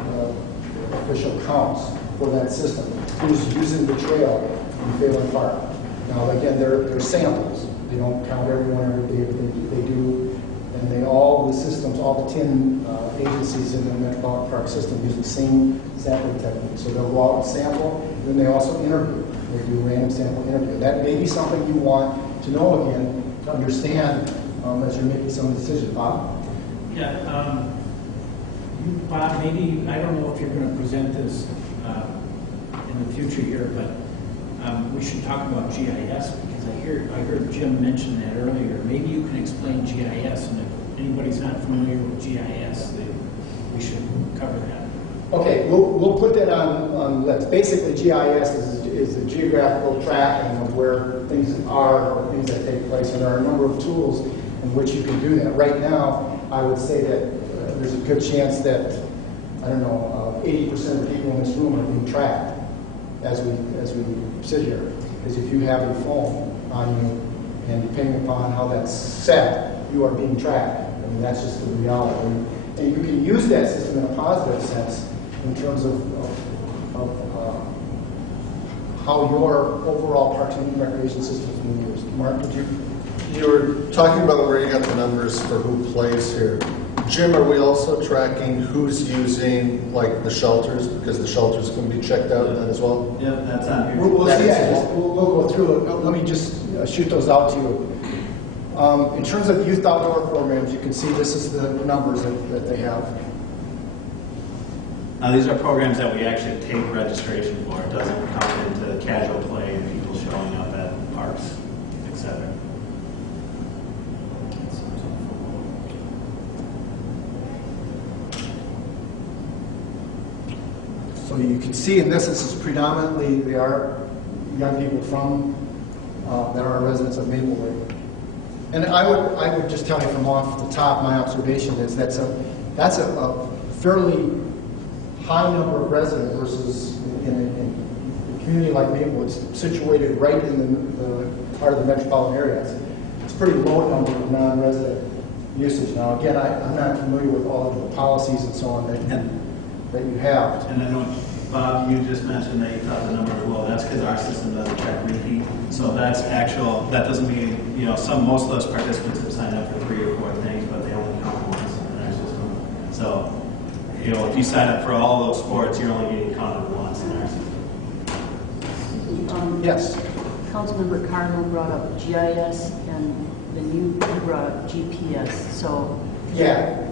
official counts for that system. Who's using the trail in Phelan Park? Now, again, they're samples. They don't count everyone every day, but they do. And all the systems, all the 10 agencies in the Metropolitan Park system use the same sampling technique. So they'll go out and sample, and then they also interview. They do random sample interview. That may be something you want to know again, to understand as you're making some decisions. Bob? Yeah, Bob, maybe, I don't know if you're going to present this in the future here, but we should talk about GIS, because I heard Jim mention that earlier. Maybe you can explain GIS, and if anybody's not familiar with GIS, then we should cover that. Okay, we'll put that on list. Basically, GIS is a geographical tracking of where things are or things that take place, and there are a number of tools in which you can do that. Right now, I would say that there's a good chance that, I don't know, 80% of the people in this room are being tracked as we sit here. Because if you have your phone on you, and depending upon how that's set, you are being tracked. I mean, that's just the reality. And you can use that system in a positive sense in terms of how your overall parks and recreation system is being used. Mark, did you? You were talking about where you got the numbers for who plays here. Jim, are we also tracking who's using like the shelters, because the shelters can be checked out in that as well? Yeah, that's on here. We'll go through it. Let me just shoot those out to you. In terms of youth outdoor programs, you can see this is the numbers that they have. Now, these are programs that we actually take registration for. It doesn't come into casual play and people showing up at parks, etc. So you can see in this is predominantly, they are young people from, that are residents of Maplewood. And I would just tell you from off the top, my observation is that's a fairly high number of residents versus in a community like Maplewood, situated right in the heart of the metropolitan area. It's a pretty low number of non-resident usage. Now, again, I'm not familiar with all of the policies and so on that you have. And I know, Bob, you just mentioned that you thought the number was low. That's because our system doesn't check repeat. So that's actual, that doesn't mean, you know, most of those participants have signed up for 3 or 4 things, but they only count once in our system. So, you know, if you sign up for all those sports, you're only getting counted once in our system. Yes. Councilmember Cardinal brought up GIS, and then you brought up GPS. So yeah,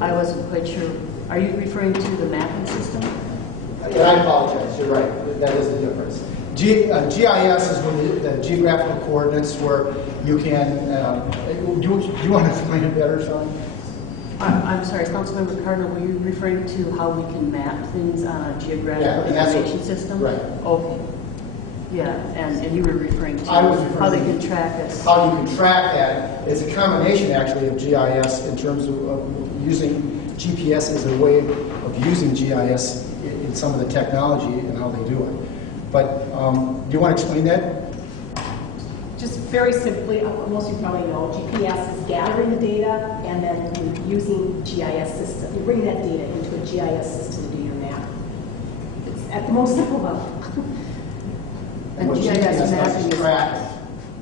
I wasn't quite sure. Are you referring to the mapping system? Yeah, I apologize. You're right. That is the difference. GIS is when the geographical coordinates where you can. Do you want to explain it better, Sean? I'm sorry, Councilmember Cardinal, were you referring to how we can map things on a geographical information system? Right. Okay. Yeah, and you were referring to how they can track us. How you can track that. It's a combination, actually, of GIS in terms of using GPS as a way of using GIS in some of the technology and how they do it. But do you want to explain that? Just very simply, most of you probably know, GPS is gathering the data and then using GIS system. You bring that data into a GIS system to do your map. It's at the most simple level. And what GPS does is track.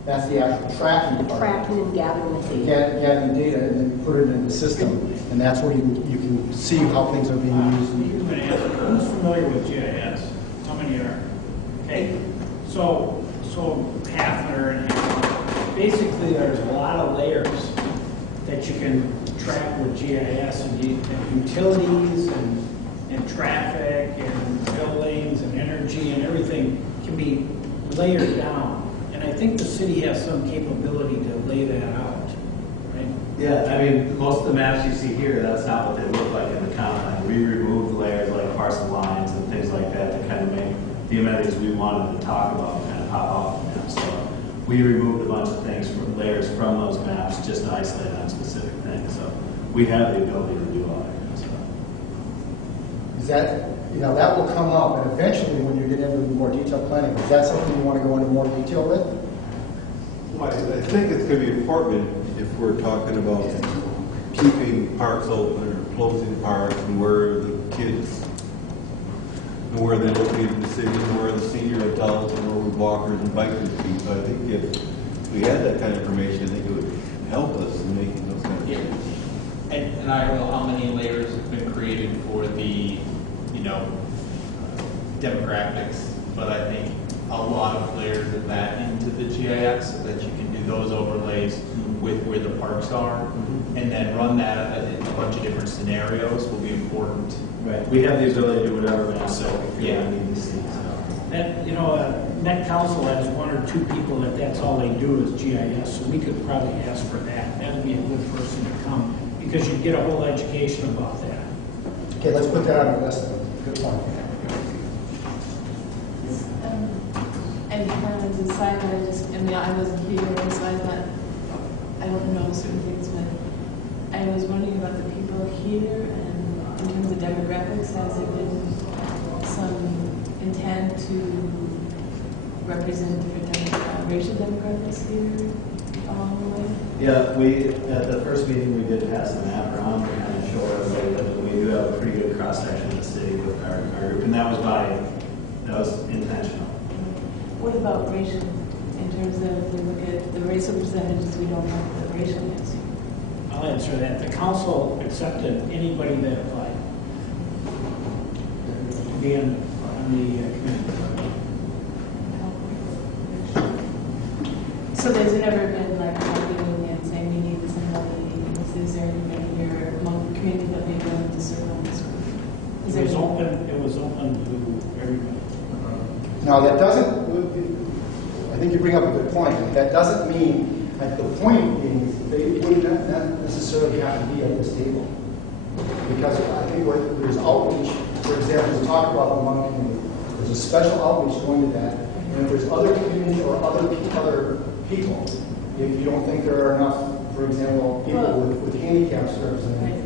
That's the actual tracking part. Tracking and gathering the data. Gathering data and then put it in the system. And that's where you can see how things are being used. Who's familiar with GIS? How many are? Okay. So Hafner and Hafner. Basically, there's a lot of layers that you can track with GIS, and utilities and traffic and buildings and energy and everything can be layered down. And I think the city has some capability to lay that out, right? Yeah, I mean, most of the maps you see here, that's not what they look like in the county. We removed layers like parcel lines and things like that to kind of make the amenities we wanted to talk about kind of pop off the map. So we removed a bunch of things from layers from those maps just to isolate on specific things. So we have the ability to do all that kind of stuff. Is that, that will come up, and eventually when you get into more detailed planning, is that something you want to go into more detail with? Well, I think it's going to be important if we're talking about keeping parks open or closing parks and where the kids, and where they located in the city, and where the senior adults and where walkers and bikers be. So I think if we had that kind of information, I think it would help us in making those kind of changes. And I don't know how many layers have been created for the, demographics, but I think a lot of layers of that into the GIS so that you can do those overlays with where the parks are, and then run that in a bunch of different scenarios will be important. Right. We have the ability to do whatever map so we feel yeah. we need to see. And Met Council has 1 or 2 people that's all they do is GIS, so we could probably ask for that. That would be a good person to come, because you'd get a whole education about that. Okay, let's put that on the list. Good point. And kind of decided, I wasn't here, so I don't know certain things, but I was wondering about the people here, and in terms of demographics, has there been some intent to represent different racial demographics here along the way? Yeah, at the first meeting we did pass the map around to kind of show everybody that we do have a pretty good cross-section of the city with our group, and that was intentional. What about racial, in terms of if we look at the racial percentages, we don't have the racial answer? I'll answer that. The council accepted anybody that applied to be on the committee. So there's never been like talking and saying we need somebody, is there anybody here among the community that may be willing to serve on this group? It was open to everybody. Now, that doesn't, I think you bring up a good point. That doesn't mean, the point being, they would not necessarily have to be at this table. Because I think there's outreach For example, we talk about the Hmong community. There's a special outreach going to that. And if there's other community or other people, if you don't think there are enough, for example, people with handicaps represented,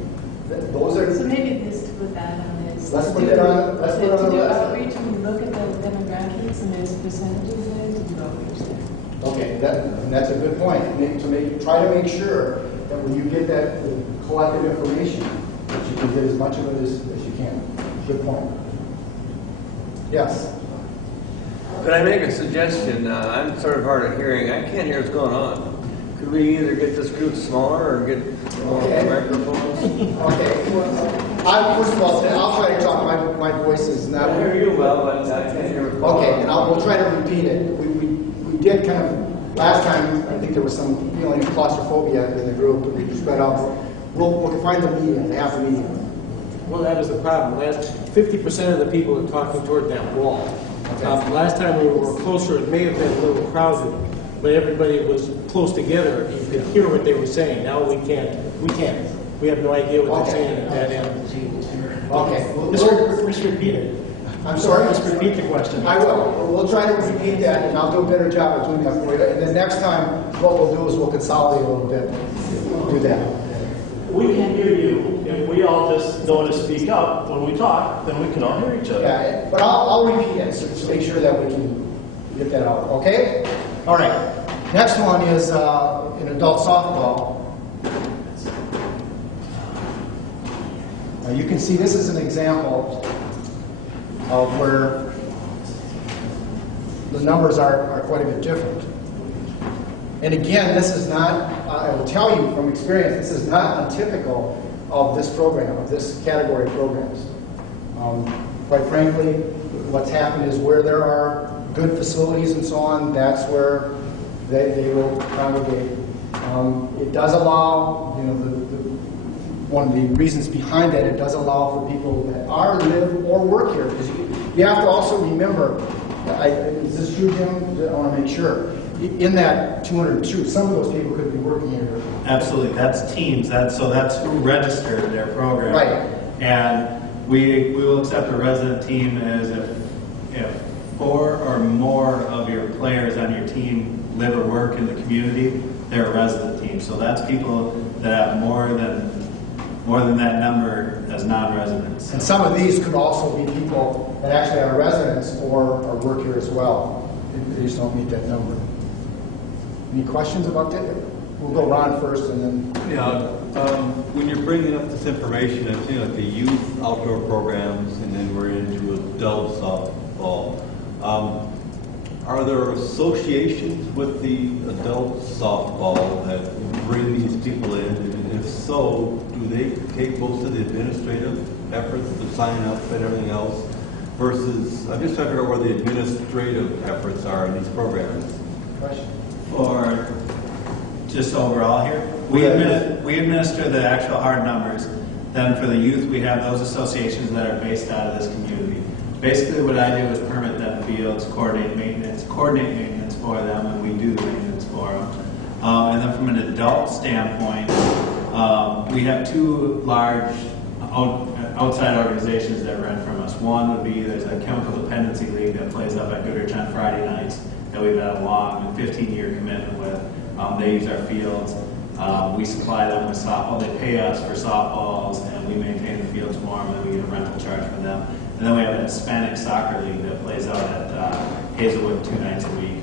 those are. So maybe this to put that on this. Let's put that on. Let's put it on the To do list. outreach, we look at the demographics and there's percentages in it to do outreach there. Okay, that's a good point. Try to make sure that when you get that collected information, that you can get as much of it as you can. Good point. Yes. Could I make a suggestion? I'm sort of hard of hearing. I can't hear what's going on. Could we either get this group smaller or get more microphones? Okay. Well, first of all, I'll try to talk. My voice is not. I hear you well, but I can't hear what's going on. Okay, and we'll try to repeat it. We did kind of, last time, I think there was some feeling of claustrophobia in the group, and we spread out. We'll find the medium, half the medium. Well, that was the problem. 50% of the people are talking toward that wall. Okay. Last time we were closer, it may have been a little crowded, but everybody was close together. You could hear what they were saying. Now we can't. We have no idea what they're saying at that end. Okay. Let's repeat it. I'm sorry? Let's repeat the question. I will. We'll try to repeat that, and I'll do a better job of doing that for you. And then next time, what we'll do is we'll consolidate a little bit. We'll do that. We can hear you. If we all just know to speak up when we talk, then we can all hear each other. Yeah, but I'll repeat it to make sure that we can get that out. Okay? All right. Next one is in adult softball. You can see this is an example of where the numbers are quite a bit different. And again, this is not, I will tell you from experience, this is not untypical of this program, of this category of programs. Quite frankly, what's happened is where there are good facilities and so on, that's where they will congregate. It does allow, you know, one of the reasons behind it does allow for people that are, live, or work here. Because you have to also remember, is this true, Jim? I want to make sure. In that 202, some of those people could be working here. Absolutely, that's teams. That's who registered their program. Right. And we will accept a resident team as if 4 or more of your players on your team live or work in the community, they're a resident team. So that's people that have more than that number as non-residents. And some of these could also be people that actually are residents or work here as well. They just don't meet that number. Any questions about that? We'll go Ron first and then... Yeah, when you're bringing up this information, I've seen like the youth outdoor programs and then we're into adult softball. Are there associations with the adult softball that bring these people in? And if so, do they take most of the administrative efforts to sign up and everything else? Versus, I'm just trying to figure out where the administrative efforts are in these programs. Question? Or just overall here, we administer the actual hard numbers. Then for the youth, we have those associations that are based out of this community. Basically what I do is permit them fields, coordinate maintenance for them, and we do the maintenance for them. And then from an adult standpoint, we have 2 large outside organizations that rent from us. One would be, there's a chemical dependency league that plays up at Goodrich on Friday nights that we've had a long 15-year commitment with. They use our fields. We supply them with softball. They pay us for softballs, and we maintain the fields for them, and we get a rental charge for them. And then we have a Hispanic soccer league that plays out at Hazelwood 2 nights a week,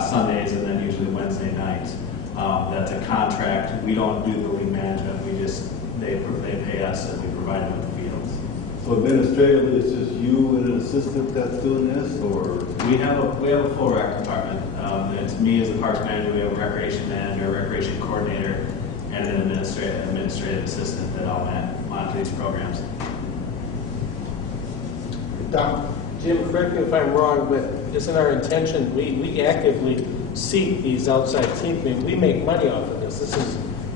Sundays and then usually Wednesday nights. That's a contract. We don't do the league management. They pay us and we provide them with the fields. So administratively, it's just you and an assistant that's doing this, or? We have a full rec department. It's me as the parks manager. We have a recreation manager, a recreation coordinator, and an administrative assistant that all monitor these programs. Jim, correct me if I'm wrong, but isn't our intention, we actively seek these outside teams. We make money off of this.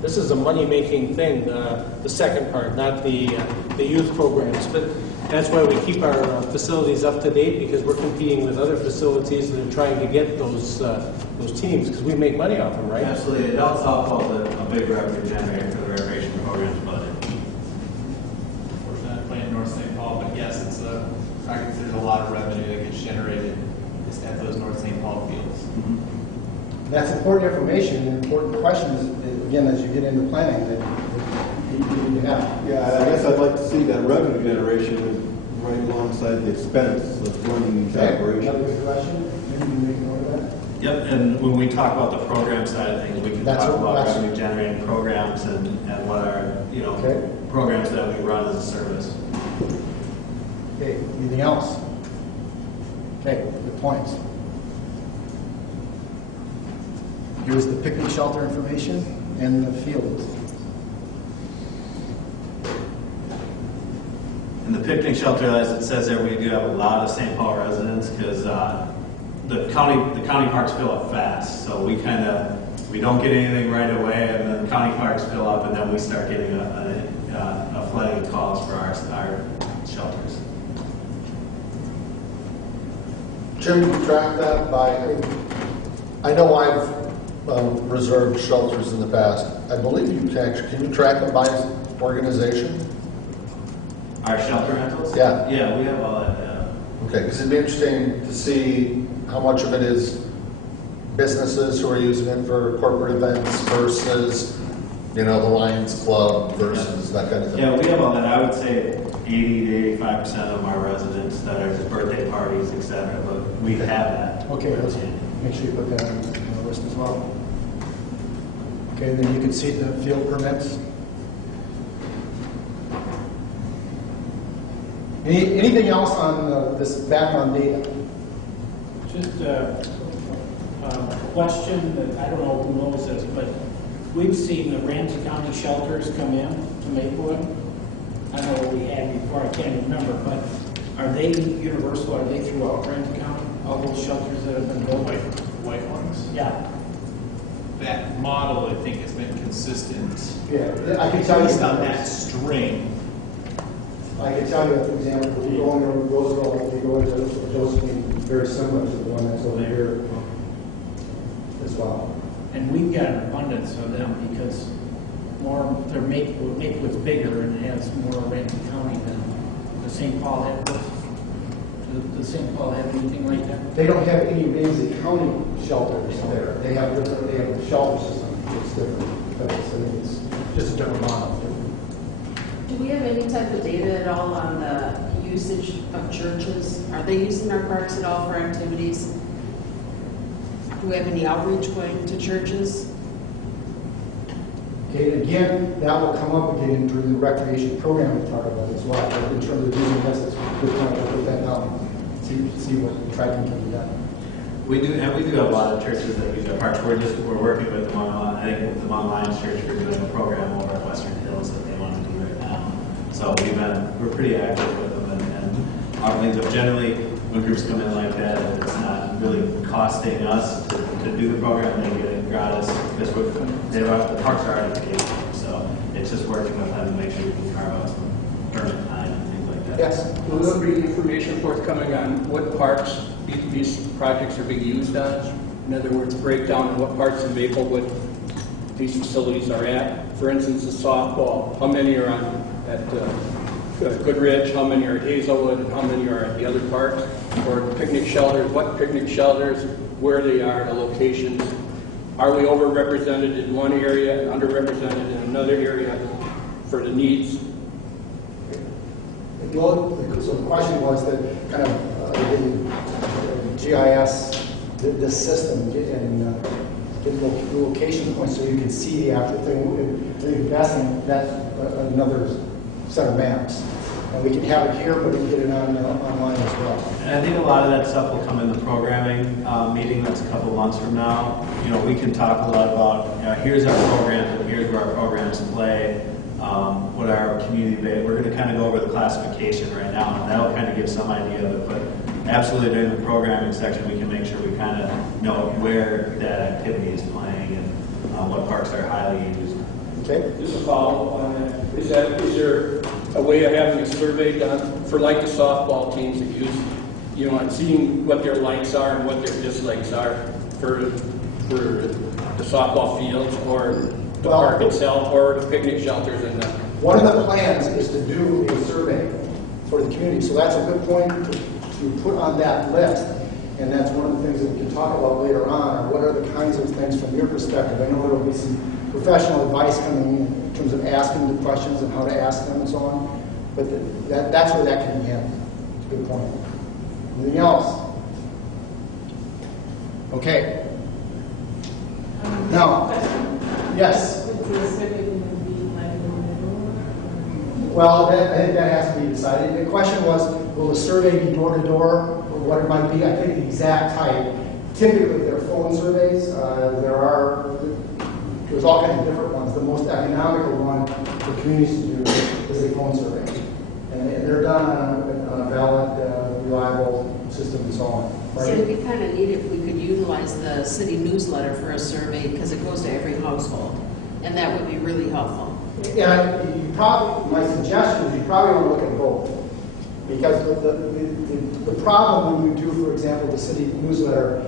This is a money-making thing, the second part, not the youth programs. But that's why we keep our facilities up to date, because we're competing with other facilities that are trying to get those teams, because we make money off them, right? Absolutely. Adult softball is a big revenue generator for the recreation programs budget. Unfortunately, I play in North St. Paul, but yes, it's important information and important questions, again, as you get into planning, that you need to have. Yeah, I guess I'd like to see that revenue generation right alongside the expense of running these operations. Another good question, maybe you can make a note of that. Yep, and when we talk about the program side of things, we can That's talk what- about that's- revenue generating programs and what are, Okay. programs that we run as a service. Okay, anything else? Okay, good points. Here's the picnic shelter information and the field. And the picnic shelter, as it says there, we do have a lot of St. Paul residents because the county parks fill up fast. So we don't get anything right away, and then county parks fill up, and then we start getting a flooding of calls for our shelters. Jim, you track that by, I know I've reserved shelters in the past. I believe you can you track them by organization? Our shelter rentals? Yeah. Yeah, we have all that data. Okay, because it'd be interesting to see how much of it is businesses who are using it for corporate events versus, the Lions Club versus that kind of thing. Yeah, we have all that. I would say 80 to 85% of our residents that are just birthday parties, et cetera, but we have that. Okay, let's make sure you put that on the list as well. Okay, then you can see the field permits. Anything else on this background data? Just a question that I don't know who knows this, but we've seen the Ramsey County shelters come in to Maplewood. I don't know what we had before, I can't remember, but are they universal? Are they throughout Ramsey County? All those shelters that have been built? White ones? Yeah. That model, I think, has been consistent. Yeah, I can tell you. Based on that string. I can tell you, for example, if you go into Roosevelt, if you go into Josephine, very similar to the one that's over here as well. And we've got an abundance of them because Maplewood's bigger and has more Ramsey County than the St. Paul had. Does St. Paul have anything like that? They don't have any Ramsey County shelters there. They have a shelter system. It's different. It's just a different model. Do we have any type of data at all on the usage of churches? Are they using our parks at all for activities? Do we have any outreach going to churches? Okay, again, that will come up again during the recreation program we talk about as well. But in terms of using this, it's a good time to put that down. See what tracking can be done. We do have a lot of churches that use our parks. We're working with them on, I think with the Mount Lions Church, we're doing a program over at Western Hills that they want to do right now. So we're pretty active with them, and our things are generally, when groups come in like that, it's not really costing us to do the program, they get it gratis, because the parks are already paid for, so it's just working with them to make sure we can carve out some permit time and things like that. Yes. Will there be information forthcoming on what parks these projects are being used on? In other words, breakdown of what parts of Maplewood these facilities are at. For instance, the softball, how many are at Goodrich, how many are at Hazelwood, and how many are at the other parks? Or picnic shelters, what picnic shelters, where they are, the locations. Are we overrepresented in one area and underrepresented in another area for the needs? Well, so the question was that kind of the GIS, this system, and get the location points so you can see the actual thing. I think that's another set of maps. And we can have it here, but we can get it online as well. And I think a lot of that stuff will come in the programming meeting that's a couple months from now. We can talk a lot about, here's our programs and here's where our programs play, what our community base. We're going to kind of go over the classification right now, and that'll kind of give some idea of it. But absolutely during the programming section, we can make sure we kind of know where that activity is playing and what parks are highly used. Okay. Just a follow-up on that. Is there a way of having a survey done for like the softball teams that use, and seeing what their likes are and what their dislikes are for the softball fields or the park itself or the picnic shelters and that? One of the plans is to do a survey for the community, so that's a good point to put on that list. And that's one of the things that we can talk about later on, or what are the kinds of things from your perspective. I know there will be some professional advice coming in terms of asking the questions and how to ask them and so on, but that's where that can begin. It's a good point. Anything else? Okay. Now, yes. Well, I think that has to be decided. The question was, will the survey be door-to-door, or what it might be? I think the exact type. Typically, they're phone surveys. There's all kinds of different ones. The most economical one for communities to do is a phone survey. And they're done on a valid, reliable system and so on. So it'd be kind of neat if we could utilize the city newsletter for a survey, because it goes to every household, and that would be really helpful. Yeah, my suggestion is you probably want to look at both. Because the problem when you do, for example, the city newsletter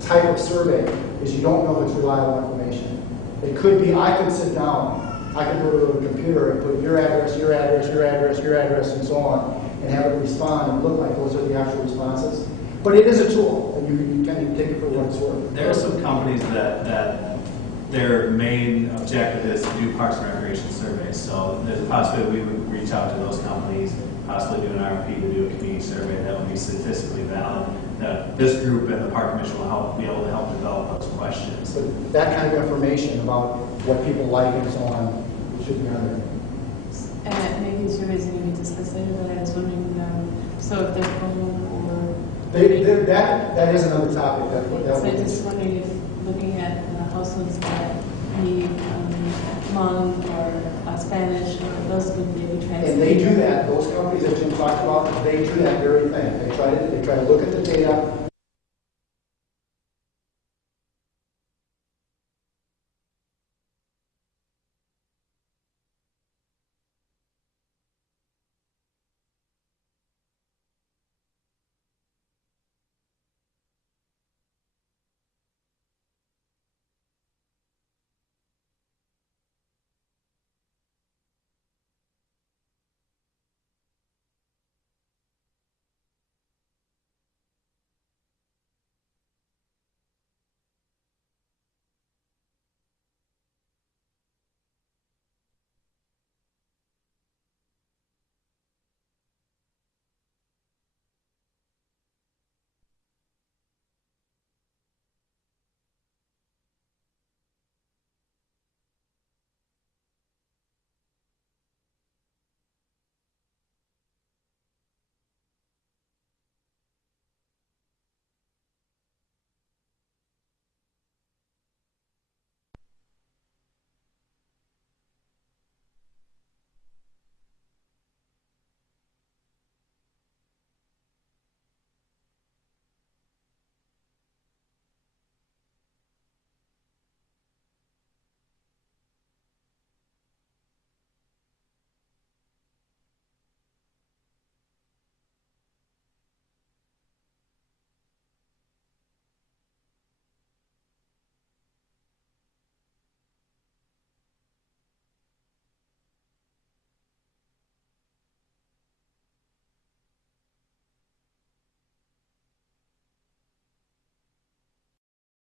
type of survey is you don't know if it's reliable information. It could be, I could sit down, I could go to the computer and put your address, your address, your address, your address, and so on, and have it respond and look like those are the actual responses. But it is a tool, and you can take it for what it's worth. There are some companies that their main objective is to do parks and recreation surveys. So there's a possibility we would reach out to those companies, possibly do an RFP to do a community survey that would be statistically valid. That this group and the Park Commission will be able to help develop those questions. So that kind of information about what people like and so on should be on there. And maybe surveys that we discussed later, but I was wondering, so if they're phone or... That is another topic. So I just wondering if looking at households that need Hmong or Spanish, or those would maybe translate. And they do that. Those companies that Jim talked about, they do that very thing. They try to look at the data